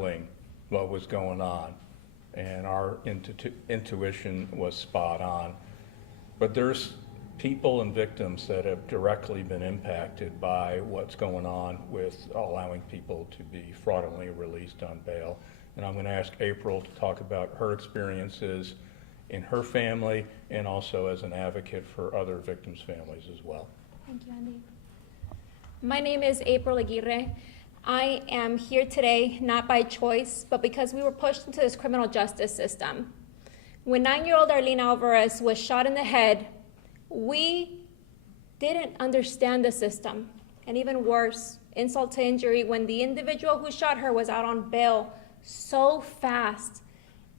tackling what was going on, and our intuition was spot on. But there's people and victims that have directly been impacted by what's going on with allowing people to be fraudulently released on bail. And I'm going to ask April to talk about her experiences in her family and also as an advocate for other victims' families as well. Thank you, Andy. My name is April Aguirre. I am here today not by choice, but because we were pushed into this criminal justice system. When 9-year-old Arlene Alvarez was shot in the head, we didn't understand the system. And even worse, insult to injury, when the individual who shot her was out on bail so fast,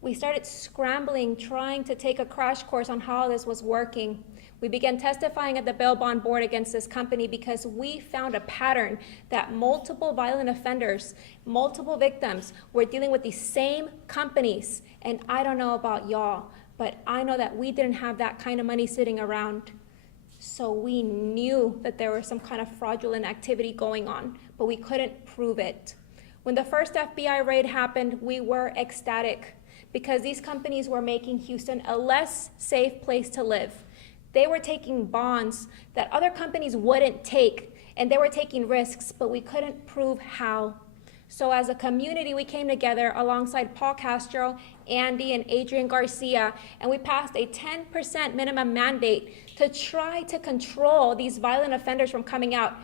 we started scrambling, trying to take a crash course on how this was working. We began testifying at the bail bond board against this company because we found a pattern that multiple violent offenders, multiple victims were dealing with these same companies. And I don't know about y'all, but I know that we didn't have that kind of money sitting around. So we knew that there was some kind of fraudulent activity going on, but we couldn't prove it. When the first FBI raid happened, we were ecstatic because these companies were making Houston a less safe place to live. They were taking bonds that other companies wouldn't take, and they were taking risks, but we couldn't prove how. So as a community, we came together alongside Paul Castro, Andy, and Adrian Garcia, and we passed a 10% minimum mandate to try to control these violent offenders from coming out.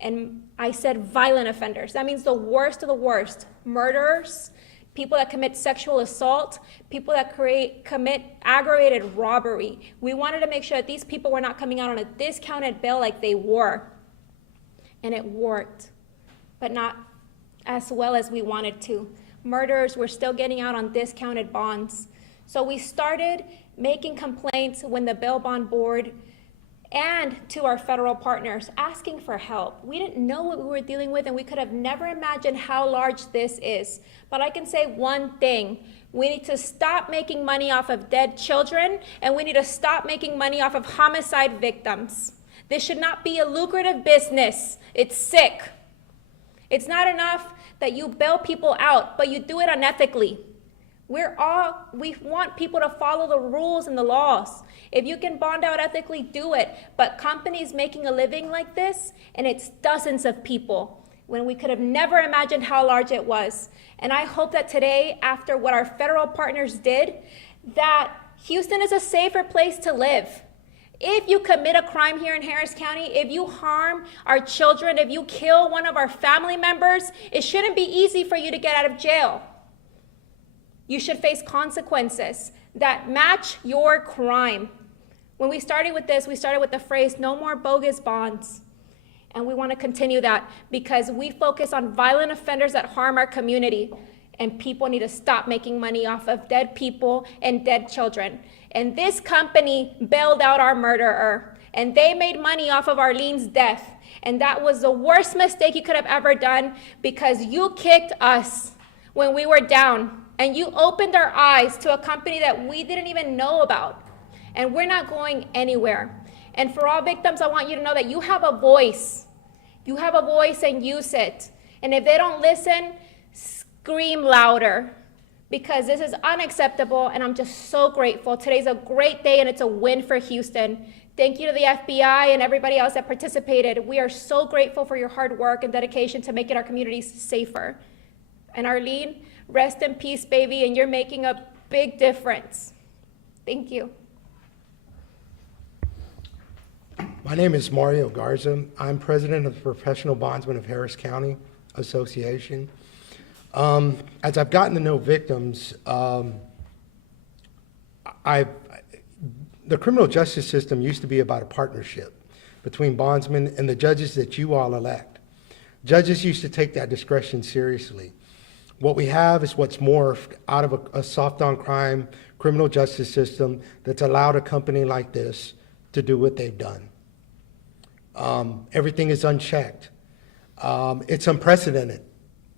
And I said violent offenders. That means the worst of the worst. Murderers, people that commit sexual assault, people that commit aggravated robbery. We wanted to make sure that these people were not coming out on a discounted bail like they were. And it worked, but not as well as we wanted to. Murderers were still getting out on discounted bonds. So we started making complaints when the bail bond board and to our federal partners, asking for help. We didn't know what we were dealing with, and we could have never imagined how large this is. But I can say one thing. We need to stop making money off of dead children, and we need to stop making money off of homicide victims. This should not be a lucrative business. It's sick. It's not enough that you bail people out, but you do it unethically. We want people to follow the rules and the laws. If you can bond out ethically, do it. But companies making a living like this, and it's dozens of people, when we could have never imagined how large it was. And I hope that today, after what our federal partners did, that Houston is a safer place to live. If you commit a crime here in Harris County, if you harm our children, if you kill one of our family members, it shouldn't be easy for you to get out of jail. You should face consequences that match your crime. When we started with this, we started with the phrase, no more bogus bonds. And we want to continue that because we focus on violent offenders that harm our community. And people need to stop making money off of dead people and dead children. And this company bailed out our murderer. And they made money off of Arlene's death. And that was the worst mistake you could have ever done because you kicked us when we were down. And you opened our eyes to a company that we didn't even know about. And we're not going anywhere. And for all victims, I want you to know that you have a voice. You have a voice and use it. And if they don't listen, scream louder. Because this is unacceptable, and I'm just so grateful. Today's a great day, and it's a win for Houston. Thank you to the FBI and everybody else that participated. We are so grateful for your hard work and dedication to making our communities safer. And Arlene, rest in peace, baby, and you're making a big difference. Thank you. My name is Mario Garza. I'm president of the Professional Bondsmen of Harris County Association. As I've gotten to know victims, the criminal justice system used to be about a partnership between bondsmen and the judges that you all elect. Judges used to take that discretion seriously. What we have is what's morphed out of a soft-on-crime criminal justice system that's allowed a company like this to do what they've done. Everything is unchecked. It's unprecedented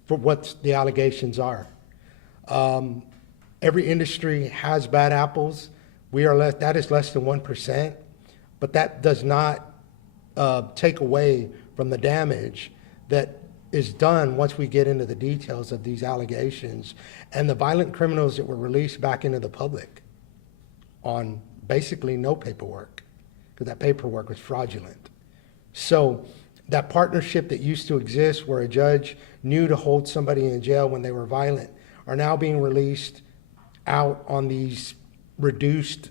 for what the allegations are. Every industry has bad apples. That is less than 1%, but that does not take away from the damage that is done once we get into the details of these allegations and the violent criminals that were released back into the public on basically no paperwork, because that paperwork was fraudulent. So that partnership that used to exist where a judge knew to hold somebody in jail when they were violent are now being released out on these reduced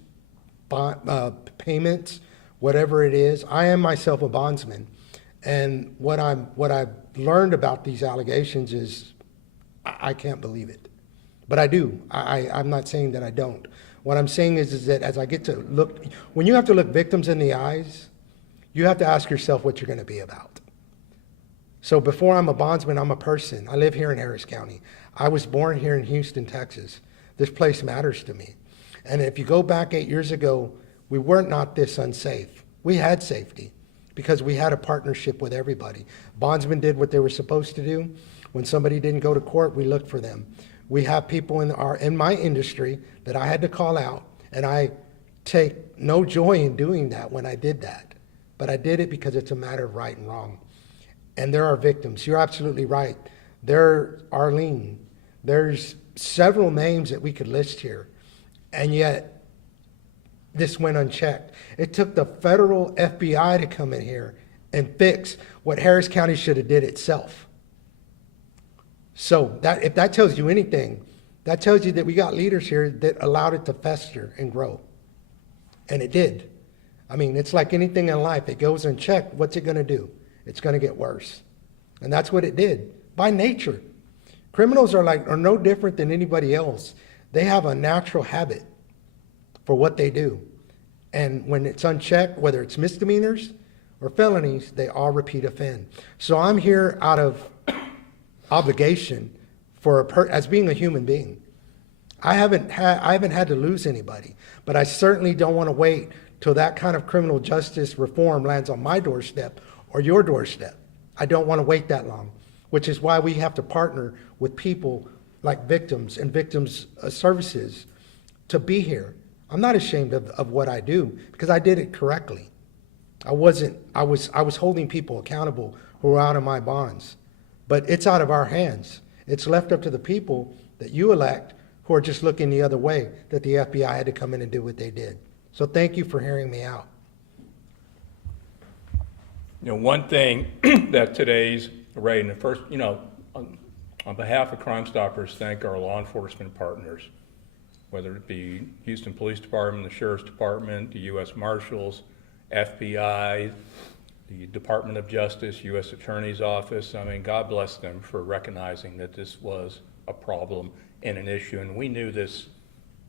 payments, whatever it is. I am myself a bondsman, and what I've learned about these allegations is I can't believe it, but I do. I'm not saying that I don't. What I'm saying is that as I get to look, when you have to look victims in the eyes, you have to ask yourself what you're going to be about. So before I'm a bondsman, I'm a person. I live here in Harris County. I was born here in Houston, Texas. This place matters to me. And if you go back 8 years ago, we were not this unsafe. We had safety because we had a partnership with everybody. Bondsmen did what they were supposed to do. When somebody didn't go to court, we looked for them. We have people in my industry that I had to call out, and I take no joy in doing that when I did that. But I did it because it's a matter of right and wrong. And there are victims. You're absolutely right. There, Arlene, there's several names that we could list here. And yet, this went unchecked. It took the federal FBI to come in here and fix what Harris County should have did itself. So that, if that tells you anything, that tells you that we got leaders here that allowed it to fester and grow. And it did. I mean, it's like anything in life. It goes unchecked. What's it going to do? It's going to get worse. And that's what it did by nature. Criminals are no different than anybody else. They have a natural habit for what they do. And when it's unchecked, whether it's misdemeanors or felonies, they all repeat offend. So I'm here out of obligation for as being a human being. I haven't had to lose anybody, but I certainly don't want to wait till that kind of criminal justice reform lands on my doorstep or your doorstep. I don't want to wait that long, which is why we have to partner with people like victims and victims services to be here. I'm not ashamed of what I do because I did it correctly. I was holding people accountable who were out of my bonds, but it's out of our hands. It's left up to the people that you elect who are just looking the other way, that the FBI had to come in and do what they did. So thank you for hearing me out. You know, one thing that today's raid, and first, you know, on behalf of Crime Stoppers, thank our law enforcement partners, whether it be Houston Police Department, the Sheriff's Department, the U.S. Marshals, FBI, the Department of Justice, U.S. Attorney's Office. I mean, God bless them for recognizing that this was a problem and an issue. And we knew this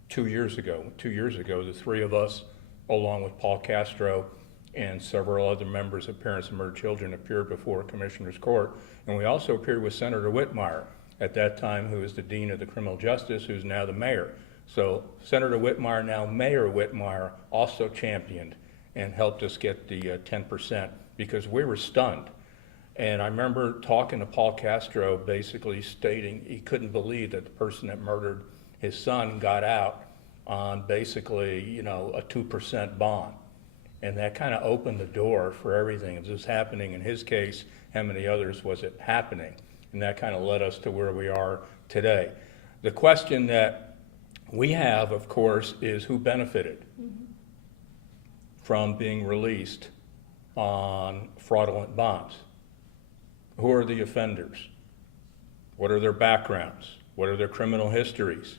2 years ago. 2 years ago, the three of us, along with Paul Castro and several other members of Parents and Murdered Children, appeared before Commissioner's Court. And we also appeared with Senator Whitmire, at that time, who was the Dean of the Criminal Justice, who's now the mayor. So Senator Whitmire, now Mayor Whitmire, also championed and helped us get the 10% because we were stunned. And I remember talking to Paul Castro, basically stating he couldn't believe that the person that murdered his son got out on basically, you know, a 2% bond. And that kind of opened the door for everything. Is this happening in his case? How many others was it happening? And that kind of led us to where we are today. The question that we have, of course, is who benefited from being released on fraudulent bonds? Who are the offenders? What are their backgrounds? What are their criminal histories?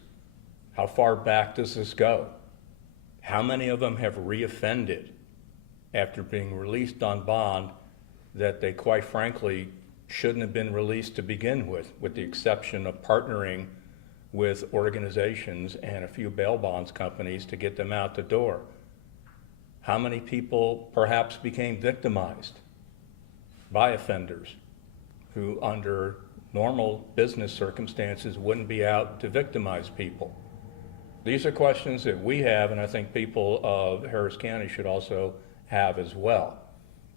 How far back does this go? How many of them have reoffended after being released on bond that they quite frankly shouldn't have been released to begin with the exception of partnering with organizations and a few bail bonds companies to get them out the door? How many people perhaps became victimized by offenders who under normal business circumstances wouldn't be out to victimize people? These are questions that we have, and I think people of Harris County should also have as well.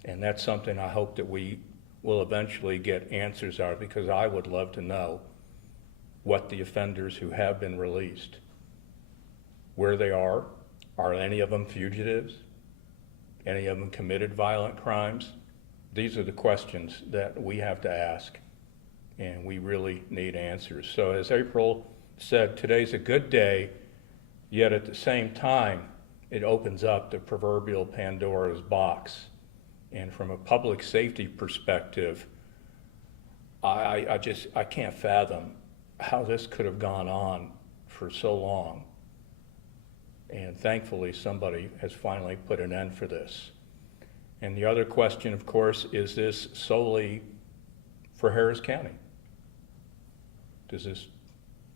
And that's something I hope that we will eventually get answers out of, because I would love to know what the offenders who have been released, where they are any of them fugitives? Any of them committed violent crimes? These are the questions that we have to ask. and we really need answers. So as April said, today's a good day, yet at the same time, it opens up the proverbial Pandora's box. And from a public safety perspective, I can't fathom how this could have gone on for so long. And thankfully, somebody has finally put an end for this. And the other question, of course, is this solely for Harris County?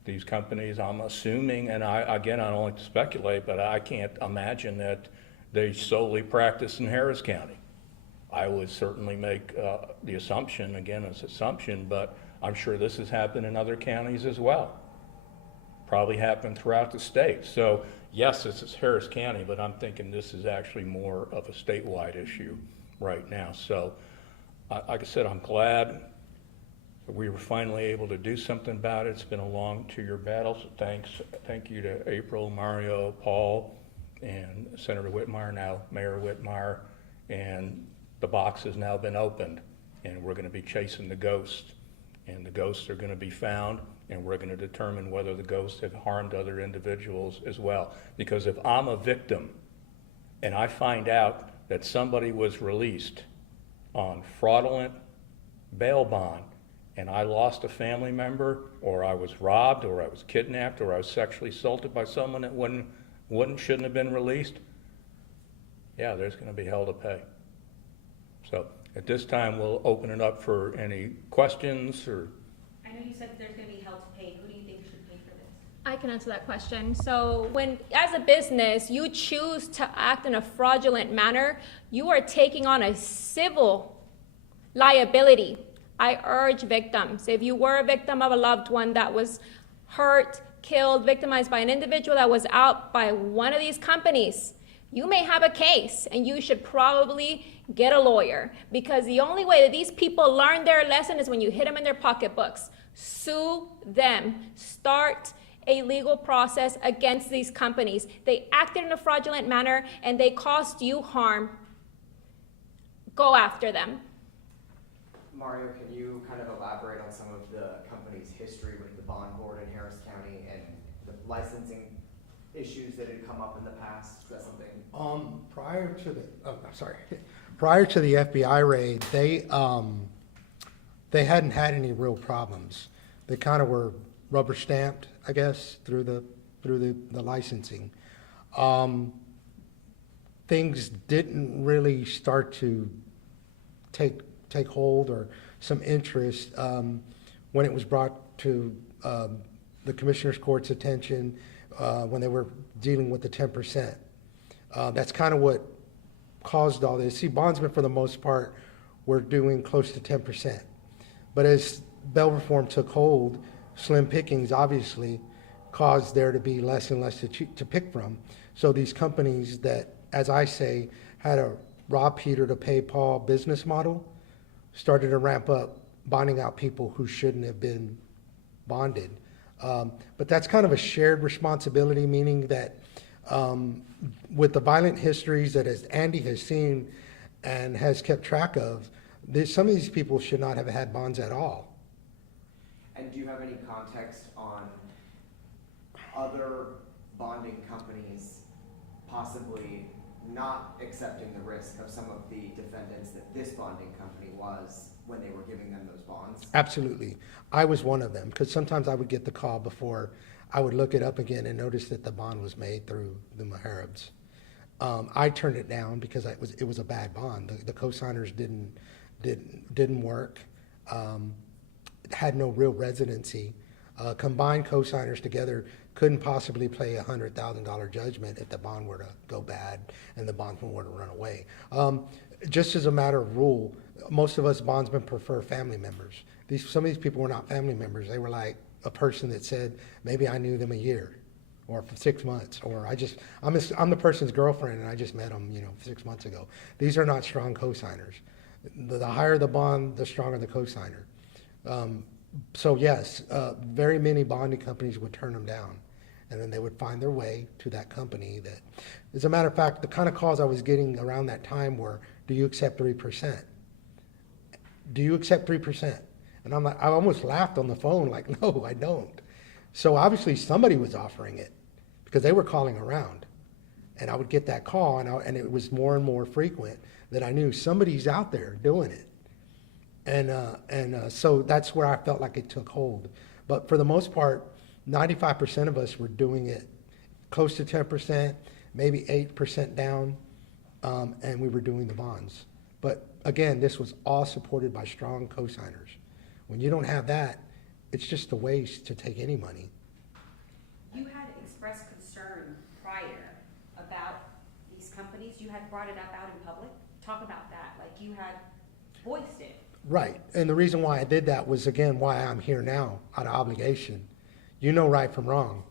These companies, I'm assuming, and I don't like to speculate, but I can't imagine that they solely practice in Harris County. I would certainly make the assumption, again, it's assumption, but I'm sure this has happened in other counties as well. Probably happened throughout the state. So yes, this is Harris County, but I'm thinking this is actually more of a statewide issue right now. So like I said, I'm glad that we were finally able to do something about it. It's been a long 2-year battle, so thank you to April, Mario, Paul, and Senator Whitmire, now Mayor Whitmire, and the box has now been opened, and we're going to be chasing the ghosts, and the ghosts are going to be found, and we're going to determine whether the ghosts have harmed other individuals as well. Because if I'm a victim and I find out that somebody was released on fraudulent bail bond and I lost a family member, or I was robbed, or I was kidnapped, or I was sexually assaulted by someone that shouldn't have been released, yeah, there's going to be hell to pay. So at this time, we'll open it up for any questions or. I know you said there's going to be hell to pay. Who do you think should pay for this? I can answer that question. So when, as a business, you choose to act in a fraudulent manner, you are taking on a civil liability. I urge victims, if you were a victim of a loved one that was hurt, killed, victimized by an individual that was out by one of these companies, you may have a case, and you should probably get a lawyer, because the only way that these people learn their lesson is when you hit them in their pocketbooks. Sue them. Start a legal process against these companies. They acted in a fraudulent manner, and they caused you harm. Go after them. Mario, can you kind of elaborate on some of the company's history with the bond board in Harris County and the licensing issues that had come up in the past? Is that something? Prior to the FBI raid, they hadn't had any real problems. They kind of were rubber stamped, I guess, through the licensing. Things didn't really start to take hold or some interest when it was brought to the Commissioner's Court's attention when they were dealing with the 10%. That's kind of what caused all this. See, bondsmen, for the most part, were doing close to 10%. But as bail reform took hold, slim pickings obviously caused there to be less and less to pick from. So these companies that, as I say, had a rob Peter to pay Paul business model started to ramp up bonding out people who shouldn't have been bonded. But that's kind of a shared responsibility, meaning that with the violent histories that, as Andy has seen and has kept track of, some of these people should not have had bonds at all. And do you have any context on other bonding companies possibly not accepting the risk of some of the defendants that this bonding company was when they were giving them those bonds? Absolutely. I was one of them, because sometimes I would get the call before I would look it up again and notice that the bond was made through the Maharibs. I turned it down because it was a bad bond. The co-signers didn't work, had no real residency. Combined co-signers together couldn't possibly pay a $100,000 judgment if the bond were to go bad and the bondsman were to run away. Just as a matter of rule, most of us bondsmen prefer family members. Some of these people were not family members. They were like a person that said, maybe I knew them a year or for 6 months, or I'm the person's girlfriend and I just met them, 6 months ago. These are not strong co-signers. The higher the bond, the stronger the co-signer. So yes, very many bonding companies would turn them down, and then they would find their way to that company that, as a matter of fact, the kind of calls I was getting around that time were, do you accept 3%? Do you accept 3%? And I'm like, I almost laughed on the phone, like, no, I don't. So obviously somebody was offering it because they were calling around. And I would get that call, and it was more and more frequent that I knew somebody's out there doing it. And so that's where I felt like it took hold. But for the most part, 95% of us were doing it close to 10%, maybe 8% down, and we were doing the bonds. But again, this was all supported by strong cosigners. When you don't have that, it's just a waste to take any money. You had expressed concern prior about these companies. You had brought it up out in public. Talk about that, like you had voiced it. Right, and the reason why I did that was, again, why I'm here now, out of obligation. You know right from wrong.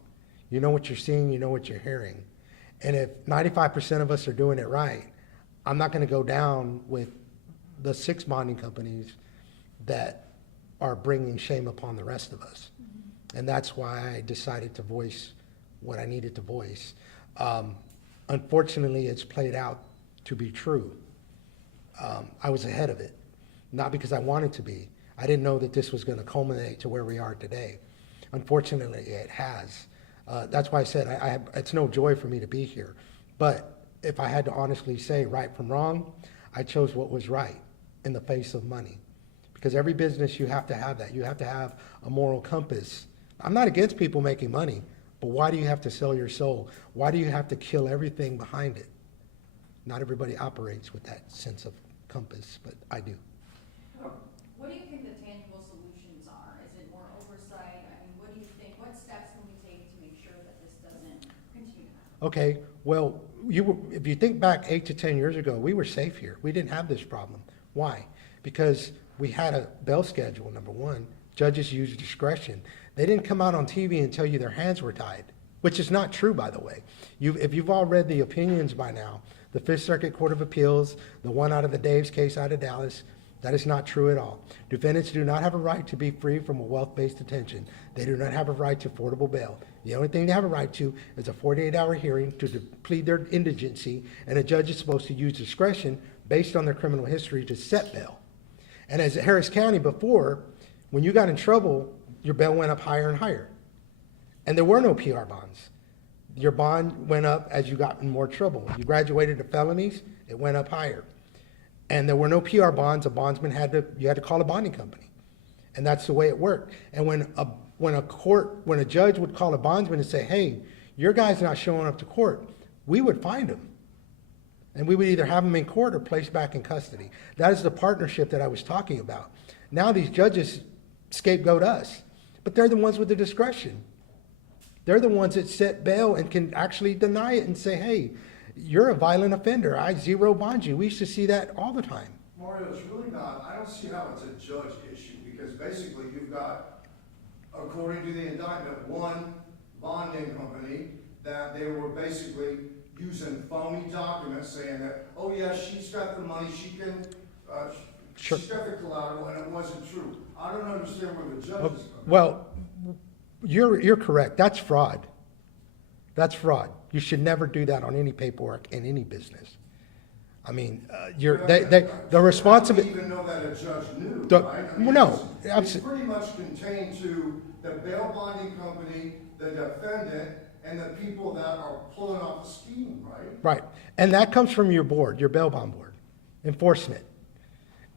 You know what you're seeing, you know what you're hearing. And if 95% of us are doing it right, I'm not gonna go down with the 6 bonding companies that are bringing shame upon the rest of us. And that's why I decided to voice what I needed to voice. Unfortunately, it's played out to be true. I was ahead of it, not because I wanted to be. I didn't know that this was gonna culminate to where we are today. Unfortunately, it has. That's why I said it's no joy for me to be here. But if I had to honestly say right from wrong, I chose what was right in the face of money. Because every business, you have to have that. You have to have a moral compass. I'm not against people making money, but why do you have to sell your soul? Why do you have to kill everything behind it? Not everybody operates with that sense of compass, but I do. What do you think the tangible solutions are? Is it more oversight? I mean, what do you think, what steps can we take to make sure that this doesn't continue to happen? Okay, well, if you think back 8 to 10 years ago, we were safe here. We didn't have this problem. Why? Because we had a bail schedule, number one. Judges used discretion. They didn't come out on TV and tell you their hands were tied, which is not true, by the way. If you've all read the opinions by now, the Fifth Circuit Court of Appeals, the one out of the Daves case out of Dallas, that is not true at all. Defendants do not have a right to be free from a wealth-based detention. They do not have a right to affordable bail. The only thing they have a right to is a 48-hour hearing to plead their indigency, and a judge is supposed to use discretion based on their criminal history to set bail. And as Harris County before, when you got in trouble, your bail went up higher and higher. And there were no PR bonds. Your bond went up as you got in more trouble. You graduated to felonies, it went up higher. And there were no PR bonds. A bondsman you had to call a bonding company. And that's the way it worked. And when a judge would call a bondsman and say, hey, your guy's not showing up to court, we would find him. And we would either have him in court or placed back in custody. That is the partnership that I was talking about. Now these judges scapegoat us, but they're the ones with the discretion. They're the ones that set bail and can actually deny it and say, hey, you're a violent offender. I zero bond you. We used to see that all the time. Mario, it's really not, I don't see how it's a judge issue, because basically you've got, according to the indictment, one bonding company that they were basically using phony documents saying that, oh yeah, she's got the money, she can, Sure. she's got the collateral, and it wasn't true. I don't understand where the judge is coming. Well, you're correct. That's fraud. That's fraud. You should never do that on any paperwork in any business. I mean, the responsibility. I don't even know that a judge knew, The- right? I well, no, it's pretty much contained to the bail bonding company, the defendant, and the people that are pulling off the scheme, right? Right. And that comes from your board, your bail bond board, enforcement.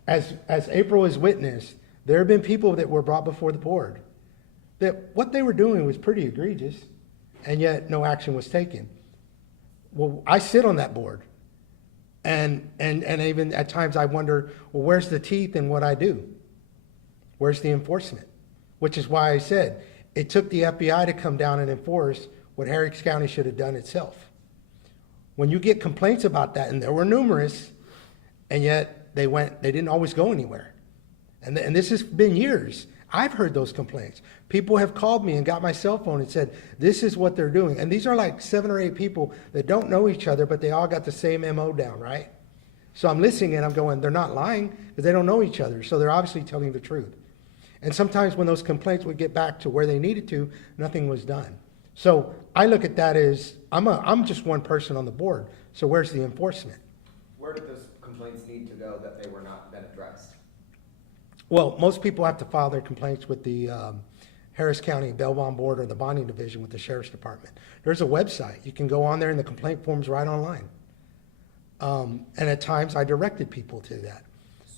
As April has witnessed, there have been people that were brought before the board that what they were doing was pretty egregious, and yet no action was taken. Well, I sit on that board, and even at times I wonder, well, where's the teeth in what I do? Where's the enforcement? Which is why I said it took the FBI to come down and enforce what Harris County should have done itself. When you get complaints about that, and there were numerous, and yet they didn't always go anywhere. And this has been years. I've heard those complaints. People have called me and got my cell phone and said, this is what they're doing. And these are like 7 or 8 people that don't know each other, but they all got the same MO down, right? So I'm listening and I'm going, they're not lying because they don't know each other. So they're obviously telling the truth. And sometimes when those complaints would get back to where they needed to, nothing was done. So I look at that as, I'm just one person on the board. So where's the enforcement? Where did those complaints need to go that they were not then addressed? Well, most people have to file their complaints with the Harris County Bail Bond Board or the bonding division with the Sheriff's Department. There's a website. You can go on there and the complaint form's right online. And at times I directed people to that.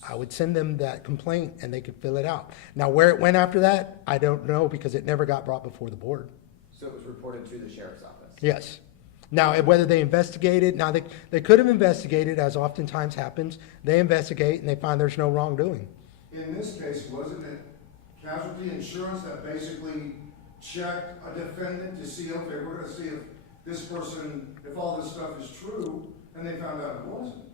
I would send them that complaint and they could fill it out. Now, where it went after that, I don't know because it never got brought before the board. So it was reported to the sheriff's office? Yes. Now, whether they investigated, now they could have investigated, as oftentimes happens. They investigate and they find there's no wrongdoing. In this case, wasn't it casualty insurance that basically checked a defendant to see, okay, we're gonna see if this person, if all this stuff is true, and they found out it wasn't?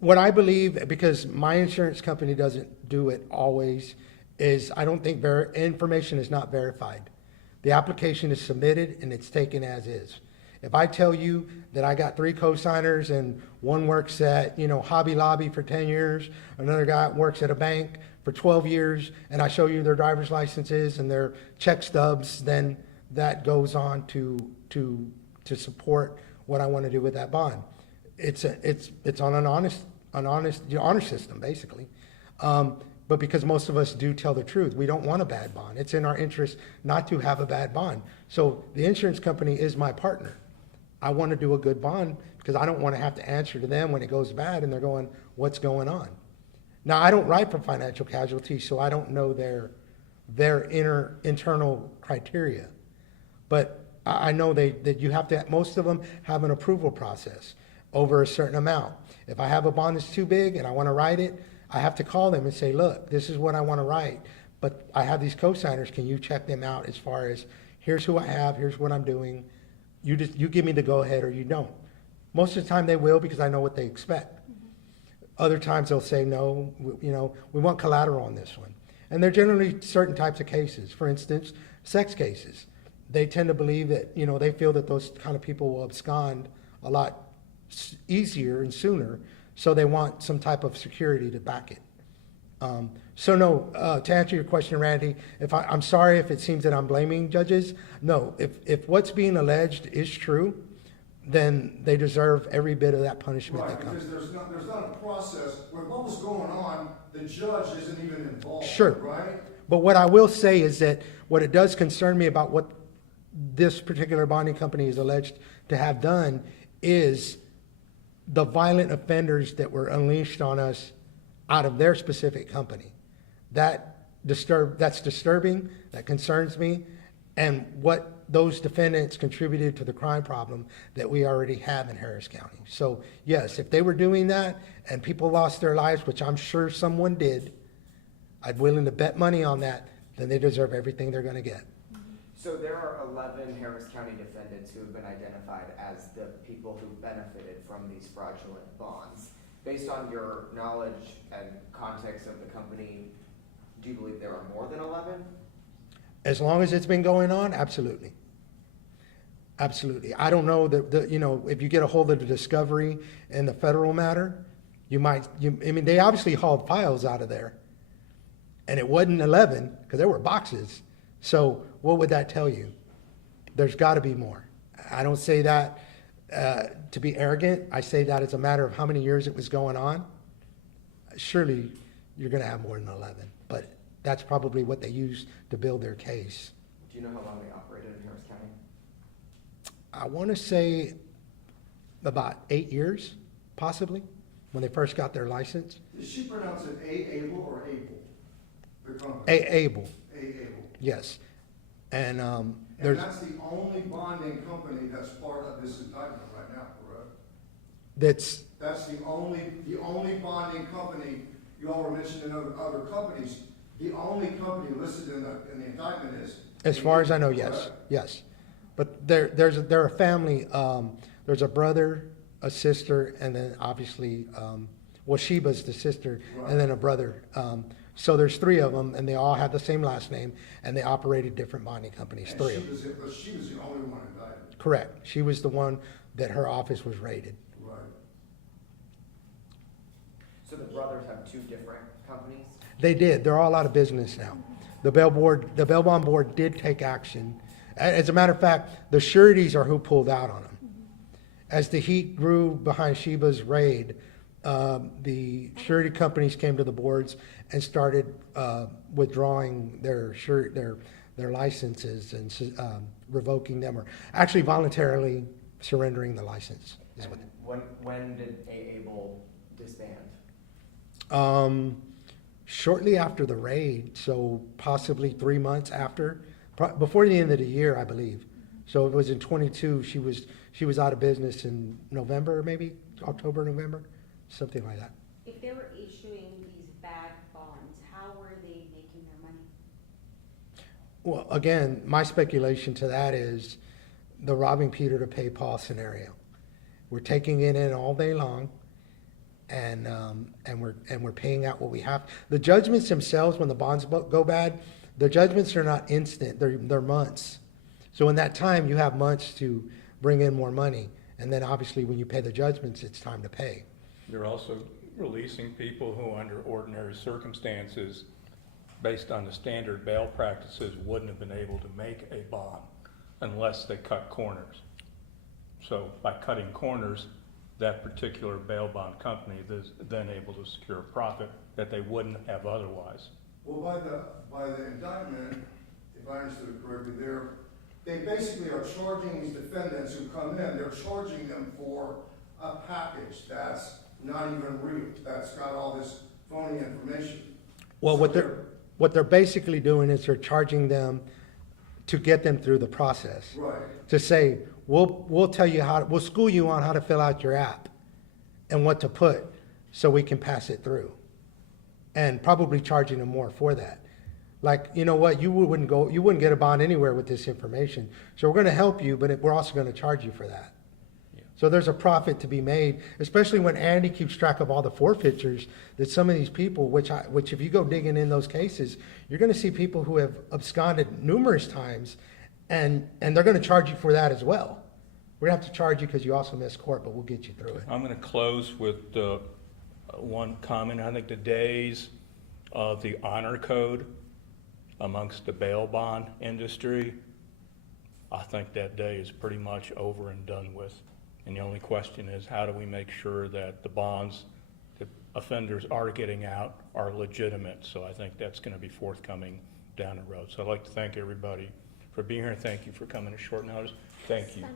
What I believe, because my insurance company doesn't do it always, is I don't think information is not verified. The application is submitted and it's taken as is. If I tell you that I got 3 co-signers and one works at, Hobby Lobby for 10 years, another guy works at a bank for 12 years, and I show you their driver's licenses and their check stubs, then that goes on to support what I want to do with that bond. It's on an honor system, basically. But because most of us do tell the truth, we don't want a bad bond. It's in our interest not to have a bad bond. So the insurance company is my partner. I want to do a good bond because I don't want to have to answer to them when it goes bad and they're going, what's going on? Now, I don't write for financial casualty, so I don't know their internal criteria. But I know that you have to, most of them have an approval process over a certain amount. If I have a bond that's too big and I want to write it, I have to call them and say, look, this is what I want to write, but I have these co-signers. Can you check them out as far as here's who I have, here's what I'm doing. You give me the go ahead or you don't. Most of the time they will because I know what they expect. Other times they'll say, no, we want collateral on this one. And they're generally certain types of cases. For instance, sex cases. They tend to believe that, they feel that those kind of people will abscond a lot easier and sooner. So they want some type of security to back it. To answer your question, Randy, I'm sorry if it seems that I'm blaming judges. No, if what's being alleged is true, then they deserve every bit of that punishment Right, that comes. because there's not a process, with what was going on, the judge isn't even involved, Sure. right? But what I will say is that what it does concern me about what this particular bonding company is alleged to have done is the violent offenders that were unleashed on us out of their specific company. That's disturbing, that concerns me, and what those defendants contributed to the crime problem that we already have in Harris County. So yes, if they were doing that and people lost their lives, which I'm sure someone did, I'm willing to bet money on that, then they deserve everything they're gonna get. So there are 11 Harris County defendants who have been identified as the people who benefited from these fraudulent bonds. Based on your knowledge and context of the company, do you believe there are more than 11? As long as it's been going on, absolutely. Absolutely. I don't know that, if you get a hold of the discovery in the federal matter, they obviously hauled files out of there. And it wasn't 11, because there were boxes. So what would that tell you? There's got to be more. I don't say that to be arrogant. I say that as a matter of how many years it was going on. Surely you're going to have more than 11, but that's probably what they used to build their case. Do you know how long they operated in Harris County? I want to say about 8 years, possibly, when they first got their license. Did she pronounce it A-Able or Able? The company? Able, A-Able. yes. And And there's, that's the only bonding company that's part of this indictment right now, correct? that's, That's the only bonding company, you all were mentioning other companies, the only company listed in the indictment is. as far as I know, yes, Correct. yes. But they're a family, there's a brother, a sister, and then obviously, Sheba's the sister, and then a brother. So there's 3 of them, and they all have the same last name, and they operated different bonding companies, And 3 of them. but she was the only one indicted. Correct. She was the one that her office was raided. Right. So the brothers have 2 different companies? They did. They're all out of business now. The bail bond board did take action. As a matter of fact, the sureties are who pulled out on them. As the heat grew behind Sheba's raid, the surety companies came to the boards and started withdrawing their licenses and revoking them, or actually voluntarily surrendering the license. Is what When did AABLE disband? Shortly after the raid, so possibly 3 months after, before the end of the year, I believe. So it was in 22. She was out of business in November, maybe October, November, something like that. If they were issuing these bad bonds, how were they making their money? Well, again, my speculation to that is the robbing Peter to pay Paul scenario. We're taking it in all day long, and we're paying out what we have. The judgments themselves, when the bonds go bad, the judgments are not instant. They're months. So in that time, you have months to bring in more money, and then obviously when you pay the judgments, it's time to pay. You're also releasing people who, under ordinary circumstances, based on the standard bail practices, wouldn't have been able to make a bond unless they cut corners. So by cutting corners, that particular bail bond company is then able to secure a profit that they wouldn't have otherwise. Well, by the indictment, if I understood it correctly, they basically are charging these defendants who come in, they're charging them for a package that's not even real, that's got all this phony information. Well, So what they're basically doing is they're charging them to get them through the process. Right. To say, we'll tell you we'll school you on how to fill out your app and what to put so we can pass it through. And probably charging them more for that. Like, you know what, you wouldn't get a bond anywhere with this information. So we're gonna help you, but we're also gonna charge you for that. Yeah. So there's a profit to be made, especially when Andy keeps track of all the forfeitures that some of these people, which if you go digging in those cases, you're gonna see people who have absconded numerous times, and they're gonna charge you for that as well. We're gonna have to charge you because you also missed court, but we'll get you through it. I'm going to close with one comment. I think the days of the honor code amongst the bail bond industry, I think that day is pretty much over and done with. And the only question is, how do we make sure that the bonds that offenders are getting out are legitimate? So I think that's going to be forthcoming down the road. So I'd like to thank everybody for being here. Thank you for coming at short notice. Thank you.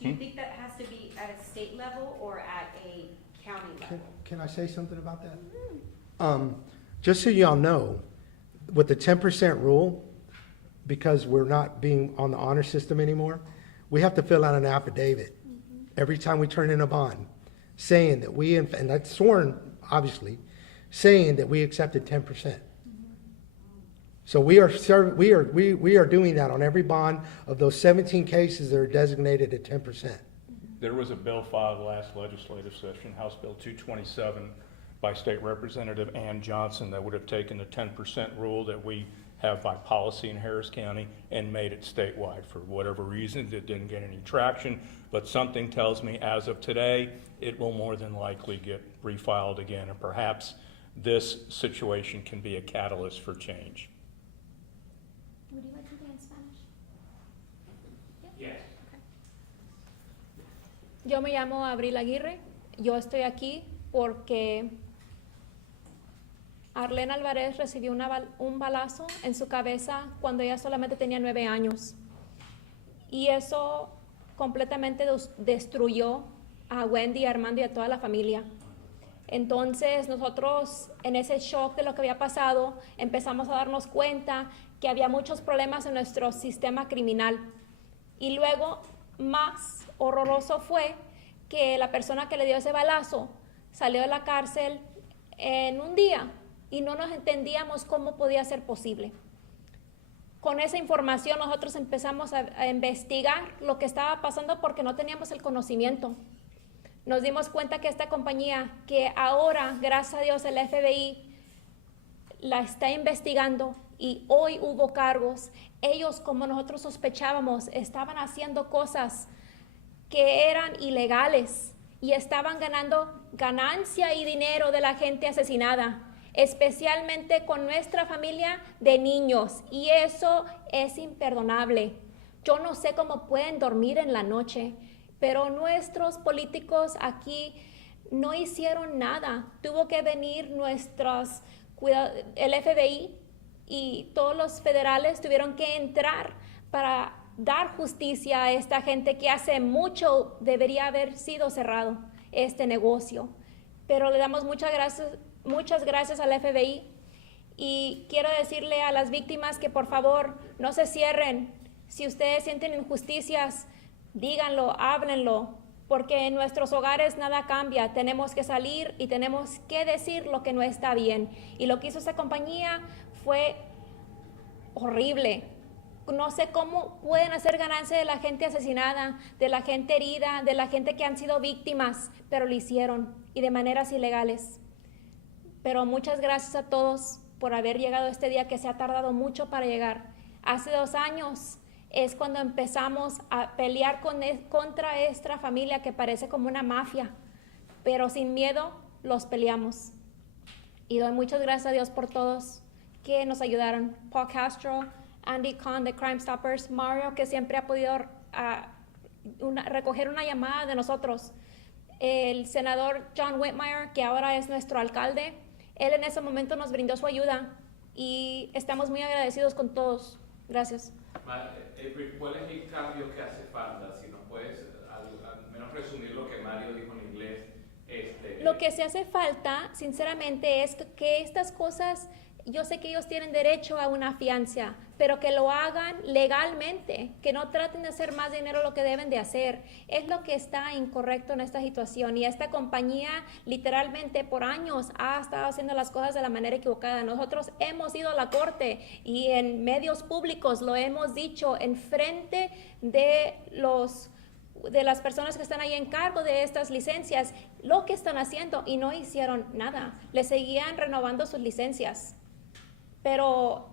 Do you think that has to be at a state level or at a county level? Can I say something about that? Just so y'all know, with the 10% rule, because we're not being on the honor system anymore, we have to fill out an affidavit every time we turn in a bond, saying that and that's sworn, obviously, saying that we accepted 10%. So we are doing that on every bond of those 17 cases that are designated at 10%. There was a bill filed last legislative session, House Bill 227, by State Representative Ann Johnson, that would have taken the 10% rule that we have by policy in Harris County and made it statewide. For whatever reason, it didn't get any traction, but something tells me as of today, it will more than likely get refiled again, and perhaps this situation can be a catalyst for change. Would you like something in Spanish? Yes. Yo me llamo Abril Aguirre. Yo estoy aquí porque Arlene Álvarez recibió un balazo en su cabeza cuando ella solamente tenía 9 años. Y eso completamente destruyó a Wendy, a Armando y a toda la familia. Entonces nosotros, en ese shock de lo que había pasado, empezamos a darnos cuenta que había muchos problemas en nuestro sistema criminal. Y luego, más horroroso fue que la persona que le dio ese balazo salió de la cárcel en un día y no nos entendíamos cómo podía ser posible. Con esa información nosotros empezamos a investigar lo que estaba pasando porque no teníamos el conocimiento. Nos dimos cuenta que esta compañía, que ahora, gracias a Dios, el FBI la está investigando y hoy hubo cargos, ellos, como nosotros sospechábamos, estaban haciendo cosas que eran ilegales y estaban ganando ganancia y dinero de la gente asesinada, especialmente con nuestra familia de niños, y eso es imperdonable. Yo no sé cómo pueden dormir en la noche, pero nuestros políticos aquí no hicieron nada. Tuvo que venir el FBI y todos los federales tuvieron que entrar para dar justicia a esta gente que hace mucho debería haber sido cerrado este negocio. Pero le damos muchas gracias al FBI y quiero decirle a las víctimas que por favor no se cierren. Si ustedes sienten injusticias, díganlo, háblenlo, porque en nuestros hogares nada cambia. Tenemos que salir y tenemos que decir lo que no está bien. Y lo que hizo esa compañía fue horrible. No sé cómo pueden hacer ganancia de la gente asesinada, de la gente herida, de la gente que han sido víctimas, pero lo hicieron y de maneras ilegales. Pero muchas gracias a todos por haber llegado a este día que se ha tardado mucho para llegar. Hace 2 años es cuando empezamos a pelear contra esta familia que parece como una mafia, pero sin miedo los peleamos. Y doy muchas gracias a Dios por todos que nos ayudaron. Paul Castro, Andy Kahn de Crime Stoppers, Mario, que siempre ha podido recoger una llamada de nosotros, el senador John Whitmire, que ahora es nuestro alcalde. Él en ese momento nos brindó su ayuda y estamos muy agradecidos con todos. Gracias. ¿Cuál es el cambio que hace falta? Si nos puedes al menos resumir lo que Mario dijo en inglés. Lo que se hace falta, sinceramente, es que estas cosas, yo sé que ellos tienen derecho a una fianza, pero que lo hagan legalmente, que no traten de hacer más dinero de lo que deben de hacer. Es lo que está incorrecto en esta situación, y esta compañía literalmente por años ha estado haciendo las cosas de la manera equivocada. Nosotros hemos ido a la corte y en medios públicos lo hemos dicho en frente de las personas que están ahí en cargo de estas licencias, lo que están haciendo, y no hicieron nada. Le seguían renovando sus licencias. Pero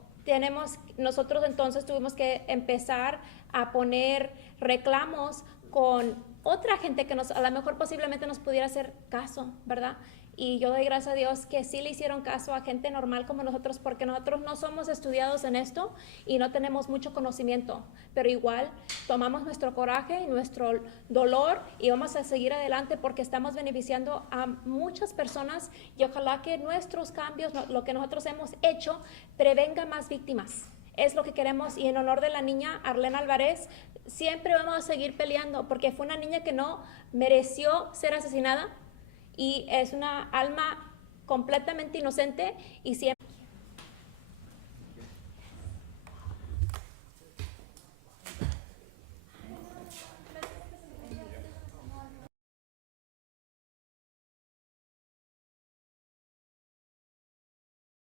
nosotros entonces tuvimos que empezar a poner reclamos con otra gente que a lo mejor posiblemente nos pudiera hacer caso, ¿verdad? Y yo doy gracias a Dios que sí le hicieron caso a gente normal como nosotros, porque nosotros no somos estudiados en esto y no tenemos mucho conocimiento, pero igual tomamos nuestro coraje y nuestro dolor y vamos a seguir adelante porque estamos beneficiando a muchas personas, y ojalá que nuestros cambios, lo que nosotros hemos hecho, prevenga más víctimas. Es lo que queremos, y en honor de la niña Arlene Álvarez siempre vamos a seguir peleando, porque fue una niña que no mereció ser asesinada y es una alma completamente inocente, y siempre